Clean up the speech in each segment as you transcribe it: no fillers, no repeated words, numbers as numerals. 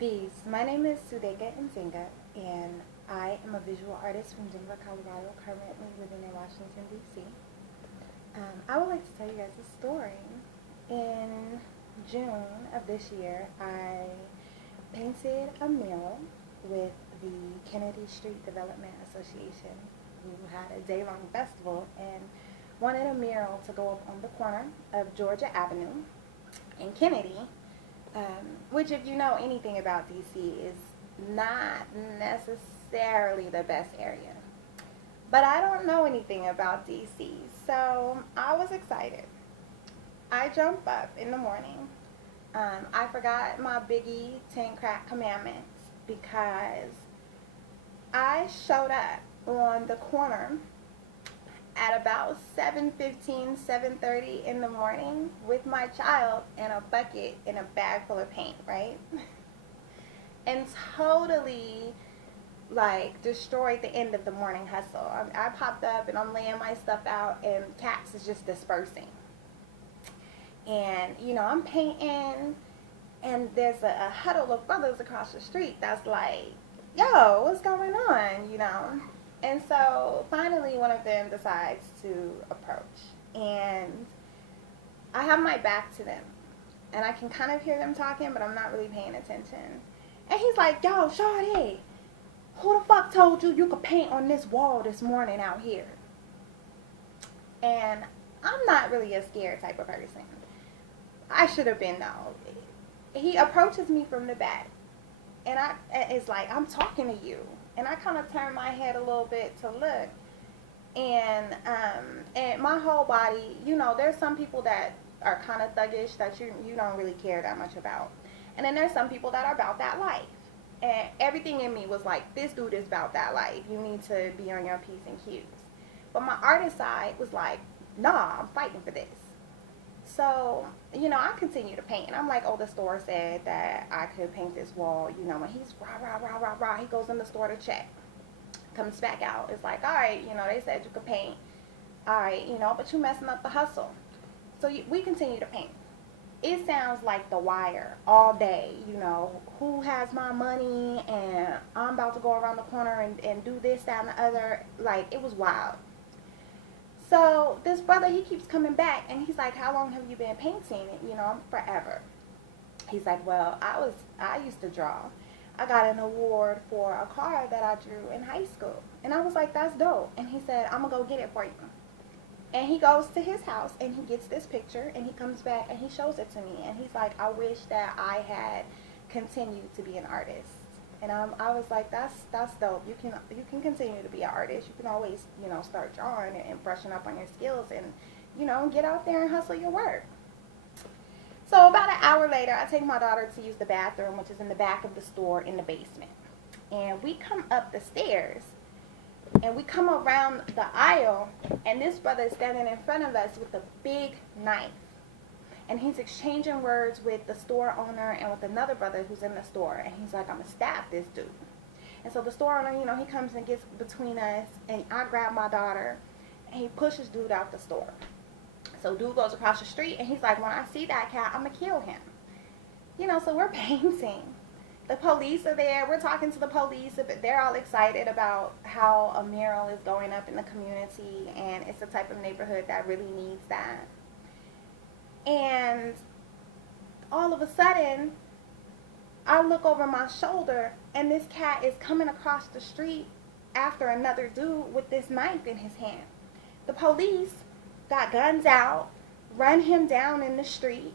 Peace. My name is Sudeka Nzinga, and I am a visual artist from Denver, Colorado, currently living in Washington, D.C. I would like to tell you guys a story. In June of this year, I painted a mural with the Kennedy Street Development Association, who had a day-long festival and wanted a mural to go up on the corner of Georgia Avenue and Kennedy, which, if you know anything about DC, is not necessarily the best area. But I don't know anything about DC, so I was excited. I jump up in the morning. I forgot my Biggie 10 crack commandments because I showed up on the corner at about 7:15, 7:30 in the morning with my child and a bucket and a bag full of paint, right? And totally like destroyed the end of the morning hustle. I popped up and I'm laying my stuff out and cats is just dispersing. And I'm painting and there's a huddle of brothers across the street that's like, yo, what's going on? And so finally one of them decides to approach. And I have my back to them. And I can kind of hear them talking, but I'm not really paying attention. And he's like, yo, Shawty, who the fuck told you could paint on this wall this morning out here? And I'm not really a scared type of person. I should have been though. He approaches me from the back. And it's like, I'm talking to you. And I kind of turn my head a little bit to look. And my whole body, there's some people that are kind of thuggish that you don't really care that much about. And then there's some people that are about that life. And everything in me was like, this dude is about that life. You need to be on your P's and Q's. But my artist side was like, nah, I'm fighting for this. So, I continue to paint. And I'm like, oh, the store said that I could paint this wall. When he's rah, he goes in the store to check. Comes back out. It's like, all right, they said you could paint. All right, but you messing up the hustle. So we continue to paint. It sounds like The Wire all day, who has my money and I'm about to go around the corner and do this, that, and the other. Like, it was wild. So this brother, he keeps coming back and he's like, how long have you been painting? Forever. He's like, well, I used to draw. I got an award for a card that I drew in high school. And I was like, that's dope. And he said, I'm going to go get it for you. And he goes to his house and he gets this picture and he comes back and he shows it to me. And he's like, I wish that I had continued to be an artist. And I was like, that's dope. You can continue to be an artist. You can always, start drawing and brushing up on your skills and, get out there and hustle your work. So about an hour later, I take my daughter to use the bathroom, which is in the back of the store in the basement. And we come up the stairs and we come around the aisle and this brother is standing in front of us with a big knife. And he's exchanging words with the store owner and with another brother who's in the store. And he's like, I'm going to stab this dude. And so the store owner, he comes and gets between us. And I grab my daughter. And he pushes dude out the store. So dude goes across the street. And he's like, when I see that cat, I'm going to kill him. So we're painting. The police are there. We're talking to the police. They're all excited about how a mural is going up in the community. And it's the type of neighborhood that really needs that. And all of a sudden, I look over my shoulder, and this cat is coming across the street after another dude with this knife in his hand. The police got guns out, run him down in the street,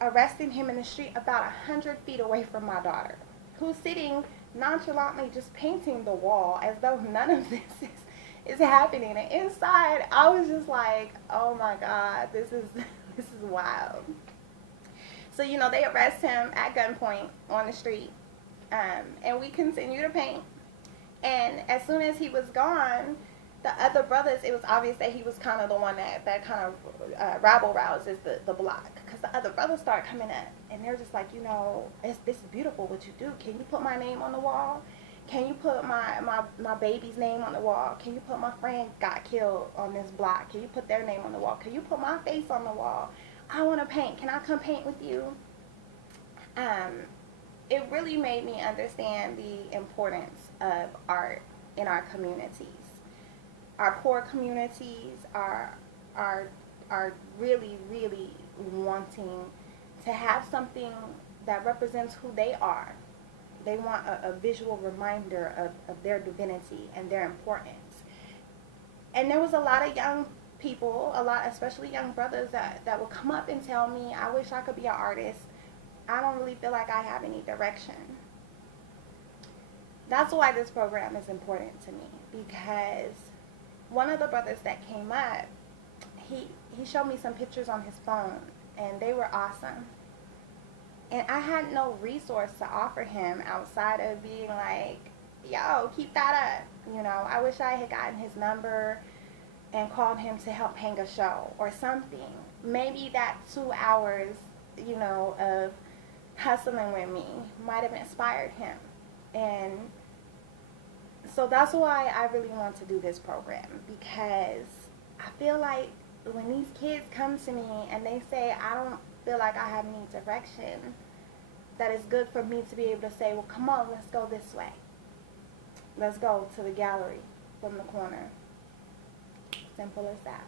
arresting him in the street about 100 feet away from my daughter, who's sitting nonchalantly just painting the wall as though none of this is happening. And inside, I was just like, oh my God, this is wild. So, they arrest him at gunpoint on the street. And we continue to paint. And as soon as he was gone, the other brothers, it was obvious that he was kind of the one that kind of rabble rouses the block. Because the other brothers start coming up. And they're just like, this is beautiful what you do. Can you put my name on the wall? Can you put my baby's name on the wall? Can you put my friend got killed on this block? Can you put their name on the wall? Can you put my face on the wall? I want to paint. Can I come paint with you? it really made me understand the importance of art in our communities. Our poor communities are are really, really wanting to have something that represents who they are. They want a visual reminder of their divinity and their importance. And there was a lot of young people, a lot, especially young brothers, that would come up and tell me, I wish I could be an artist. I don't really feel like I have any direction. That's why this program is important to me, because one of the brothers that came up, he showed me some pictures on his phone, and they were awesome. And I had no resource to offer him outside of being like, yo, keep that up. You know, I wish I had gotten his number and called him to help hang a show or something. Maybe that 2 hours, you know, of hustling with me might have inspired him. And so that's why I really want to do this program, because I feel like when these kids come to me and they say, I don't feel like I have any direction, that it's good for me to be able to say, well, come on, let's go this way. Let's go to the gallery from the corner. Simple as that.